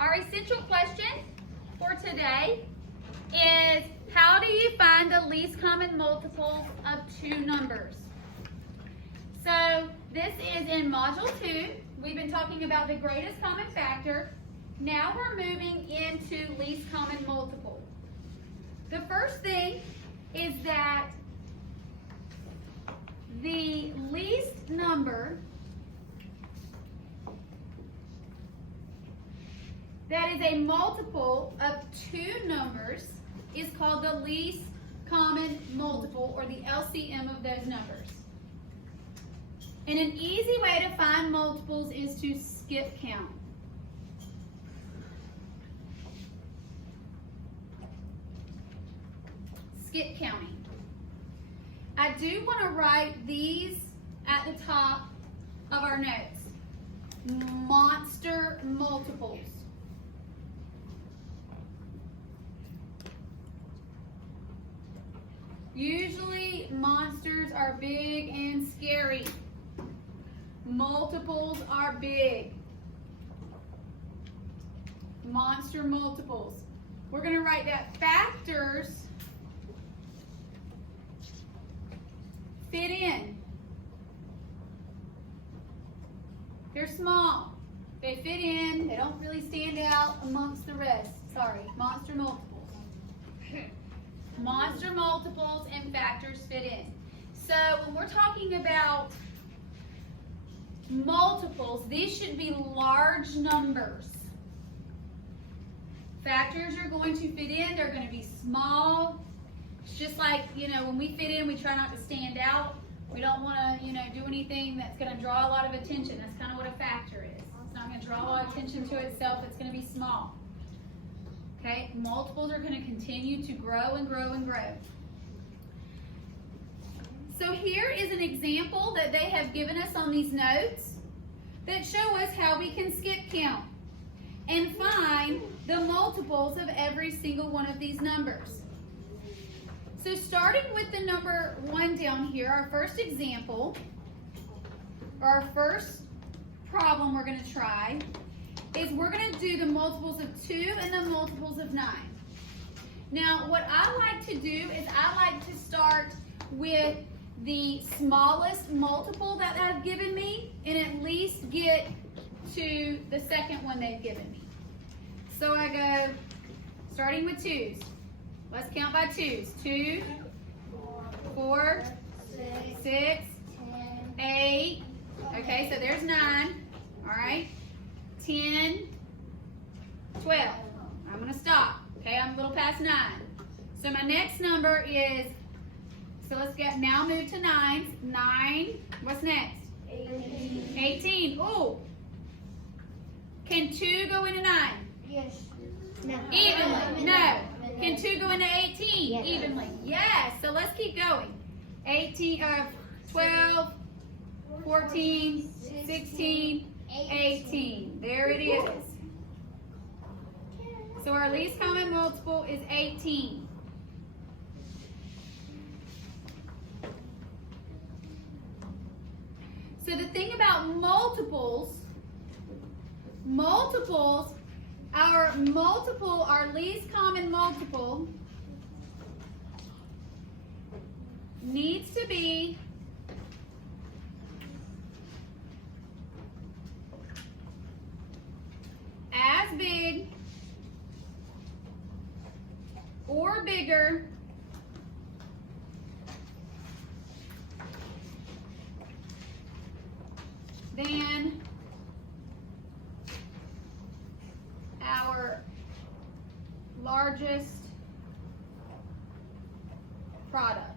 Our essential question for today is, how do you find the least common multiples of two numbers? So this is in Module 2. We've been talking about the greatest common factor. Now we're moving into least common multiple. The first thing is that the least number that is a multiple of two numbers is called the least common multiple, or the LCM of those numbers. And an easy way to find multiples is to skip count. Skip counting. I do want to write these at the top of our notes. Monster multiples. Usually monsters are big and scary. Multiples are big. Monster multiples. We're going to write that factors fit in. They're small. They fit in. They don't really stand out amongst the rest. Sorry, monster multiples. Monster multiples and factors fit in. So when we're talking about multiples, these should be large numbers. Factors are going to fit in. They're going to be small. It's just like, when we fit in, we try not to stand out. We don't want to, do anything that's going to draw a lot of attention. That's kind of what a factor is. It's not going to draw a lot of attention to itself. It's going to be small. Okay, multiples are going to continue to grow and grow and grow. So here is an example that they have given us on these notes that show us how we can skip count and find the multiples of every single one of these numbers. So starting with the number 1 down here, our first example, or our first problem we're going to try, is we're going to do the multiples of 2 and the multiples of 9. Now, what I like to do is I like to start with the smallest multiple that they've given me and at least get to the second one they've given me. So I go, starting with 2's. Let's count by 2's. 2, 4, 6, 8. Okay, so there's 9. All right. 10, 12. I'm going to stop. Okay, I'm a little past 9. So my next number is, so let's now move to 9. 9, what's next? 18. 18. Ooh. Can 2 go into 9? Yes. No. Evenly. No. Can 2 go into 18? Yes. Evenly. Yes. So let's keep going. 12, 14, 16, 18. There it is. So our least common multiple is 18. So the thing about multiples, our least common multiple needs to be as big or bigger than our largest product.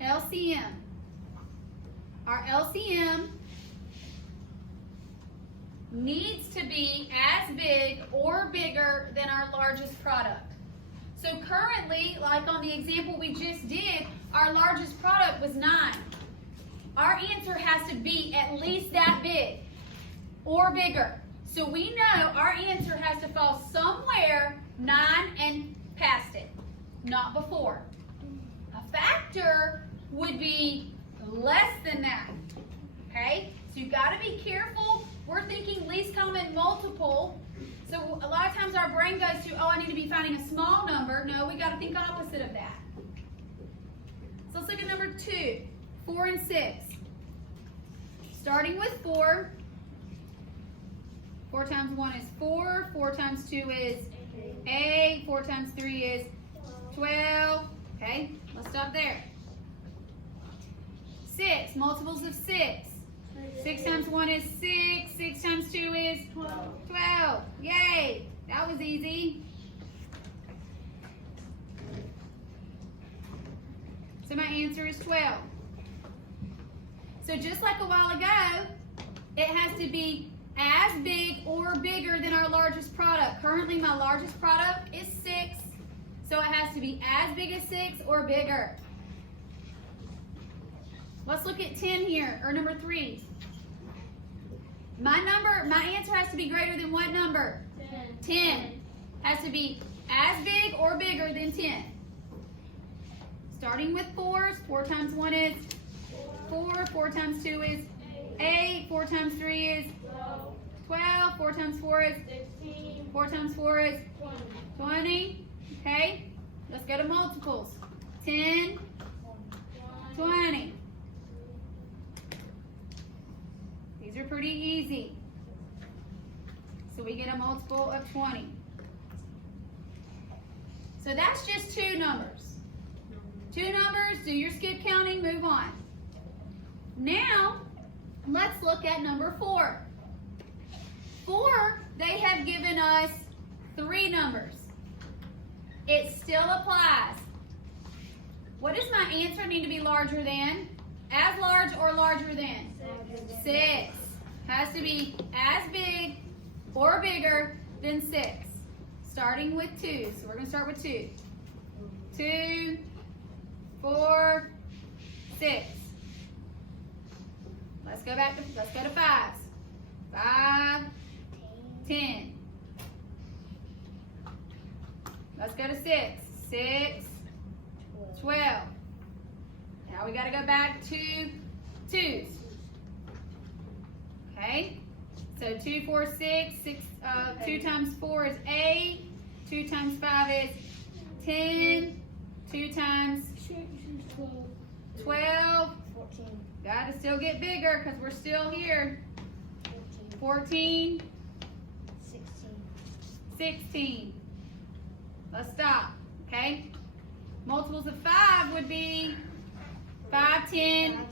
LCM. Our LCM needs to be as big or bigger than our largest product. So currently, like on the example we just did, our largest product was 9. Our answer has to be at least that big or bigger. So we know our answer has to fall somewhere 9 and past it, not before. A factor would be less than that. Okay? So you got to be careful. We're thinking least common multiple. So a lot of times our brain goes to, oh, I need to be finding a small number. No, we got to think opposite of that. So let's look at number 2, 4 and 6. Starting with 4. 4 times 1 is 4. 4 times 2 is 8. 4 times 3 is 12. Okay, let's stop there. 6, multiples of 6. 6 times 1 is 6. 6 times 2 is 12. Yay, that was easy. So my answer is 12. So just like a while ago, it has to be as big or bigger than our largest product. Currently my largest product is 6. So it has to be as big as 6 or bigger. Let's look at 10 here, or number 3. My answer has to be greater than what number? 10. Has to be as big or bigger than 10. Starting with 4s, 4 times 1 is 4, 4 times 2 is 8, 4 times 3 is 12, 4 times 4 is 4 times 4 is 20. Okay, let's go to multiples. 10, 20. These are pretty easy. So we get a multiple of 20. So that's just 2 numbers. 2 numbers, do your skip counting, move on. Now, let's look at number 4. 4, they have given us 3 numbers. It still applies. What does my answer need to be larger than? As large or larger than? 6. Has to be as big or bigger than 6. Starting with 2. So we're going to start with 2. 2, 4, 6. Let's go to 5s. 5, 10. Let's go to 6. 6, 12. Now we got to go back to 2s. Okay? So 2, 4, 6. 2 times 4 is 8. 2 times 5 is 10. 2 times 12. 14. Got to still get bigger because we're still here. 14. 16. Let's stop. Okay? Multiples of 5 would be 5, 10,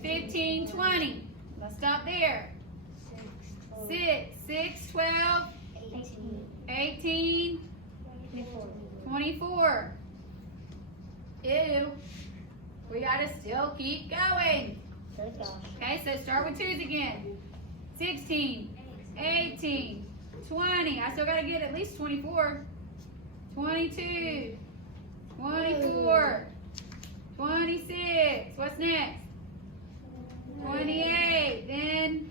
15, 20. Let's stop there. 6, 12, 18, 24. Ew. We got to still keep going. Okay, so start with 2s again. 16, 18, 20. I still got to get at least 24. 22, 24, 26. What's next? 28, then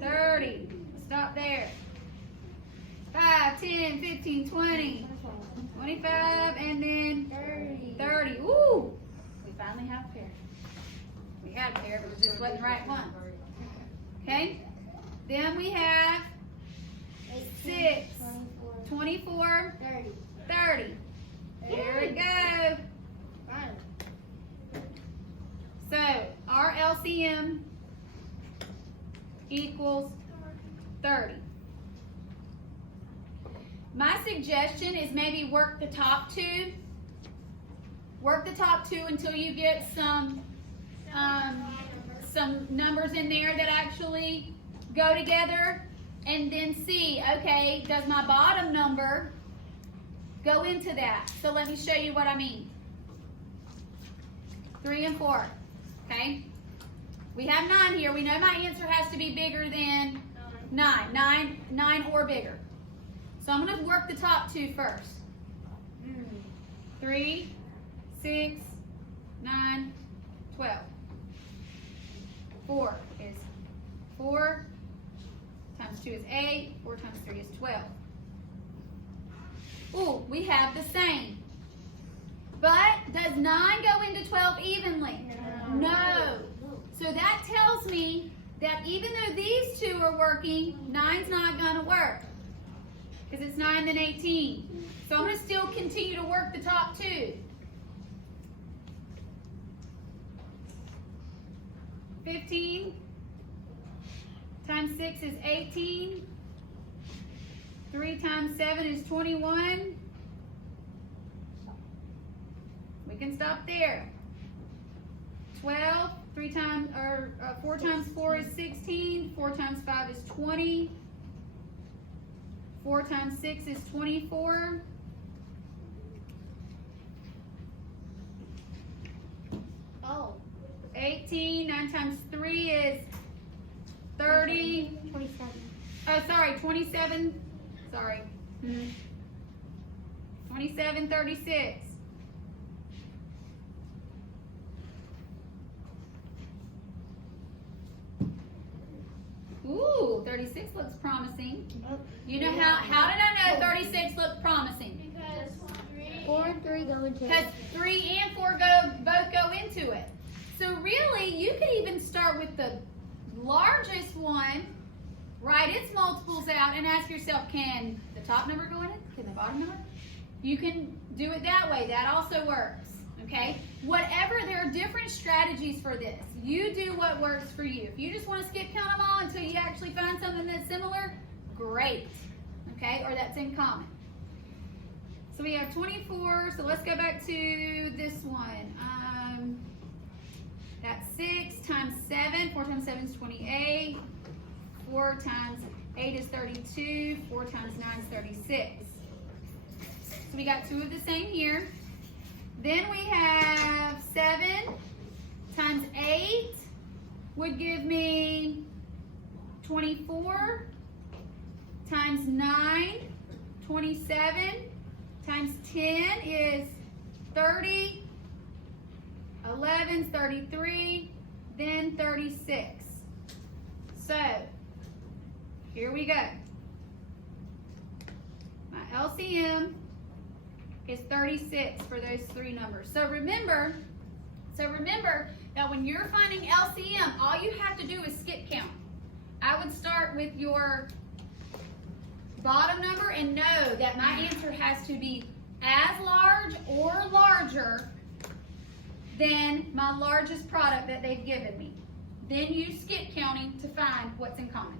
30. Stop there. 5, 10, 15, 20, 25, and then 30. Ooh, we finally have a pair. We got a pair, but it just wasn't the right one. Okay, then we have 6, 24, 30. There we go. So our LCM equals 30. My suggestion is maybe work the top 2. Work the top 2 until you get some numbers in there that actually go together, and then see, okay, does my bottom number go into that? So let me show you what I mean. 3 and 4. Okay? We have 9 here. We know my answer has to be bigger than 9. 9 or bigger. So I'm going to work the top 2 first. 3, 6, 9, 12. 4 is 4 times 2 is 8. 4 times 3 is 12. Ooh, we have the same. But does 9 go into 12 evenly? No. So that tells me that even though these two are working, 9's not going to work. Because it's 9 then 18. So I'm going to still continue to work the top two. 15 times 6 is 18. 3 times 7 is 21. We can stop there. 12, 4 times 4 is 16. 4 times 5 is 20. 4 times 6 is 24. Oh. 18, 9 times 3 is 30. 27. Oh, sorry, 27. Sorry. 27, 36. Ooh, 36 looks promising. You know how did I know 36 looked promising? Because 4 and 3 go into Because 3 and 4 both go into it. So really, you could even start with the largest one, write its multiples out, and ask yourself, can the top number go in it? Can the bottom number? You can do it that way. That also works. Okay? Whatever, there are different strategies for this. You do what works for you. If you just want to skip count them all until you actually find something that's similar, great. Okay? Or that's in common. So we have 24. So let's go back to this one. That's 6 times 7. 4 times 7 is 28. 4 times 8 is 32. 4 times 9 is 36. So we got two of the same here. Then we have 7 times 8 would give me 24 times 9, 27 times 10 is 30. 11 is 33, then 36. So, here we go. My LCM is 36 for those three numbers. So remember that when you're finding LCM, all you have to do is skip count. I would start with your bottom number and know that my answer has to be as large or larger than my largest product that they've given me. Then you skip counting to find what's in common.